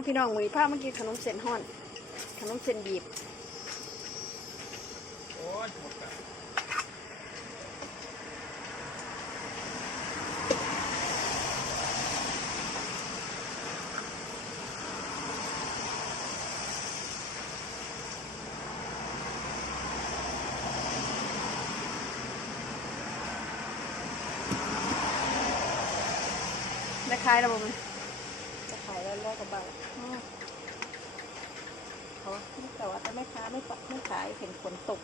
าพี่น้องมือผ้าเมื่อกี้ขนมเส้นห่อน ขนมเส้นบีบโอ้ยหมดกันได้คลายแล้วบ่มันจะขายแล้วร้อยกว่าบาทเขาแต่ว่าแต่แม่ค้าไม่ปะไม่ขายเห็นฝนตก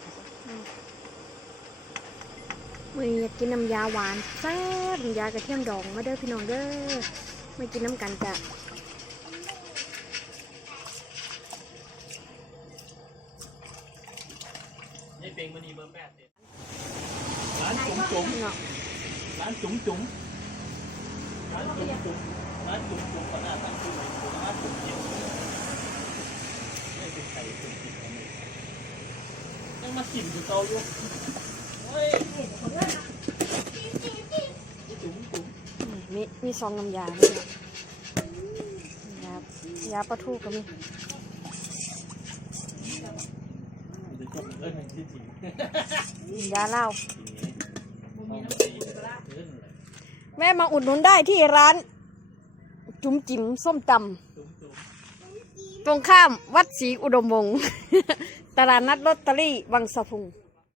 มือนี้อยากกินน้ำยาหวานแซ่บน้ำยากระเทียมดองมาเด้อพี่น้องเด้อไม่กินน้ำกันจ้ะนี่เป็นมันนีเบอร์แปดเนี่ยร้านจุ๋มจุ๋มพี่น้องร้านจุ๋มจุ๋มร้านจุ๋มจุ๋มร้านจุ๋มจุ๋มก็น่าตั้งชื่อใหม่ร้านจุ๋มจิ๋มไม่เป็นใครจุ๋มจิ๋มกันเลยยัง มากินอยู่เตาอยู่เฮ้ยจุ๋มจุ๋มอืมมีมีซองน้ำยาด้วยนะยายาปลาทูก็มีมันจะจบเอิ้นที่จริงยาเหล้าต้องตีเอิ้นเลยแม่มาอุดหนุนได้ที่ร้าน จุ๋มจิ๋มส้มตจุ๋มจุ๋มำ ตรงข้ามวัดศรีอุดมวงศ์ ตลาดนัดลอตเตอรี่วังสะพุง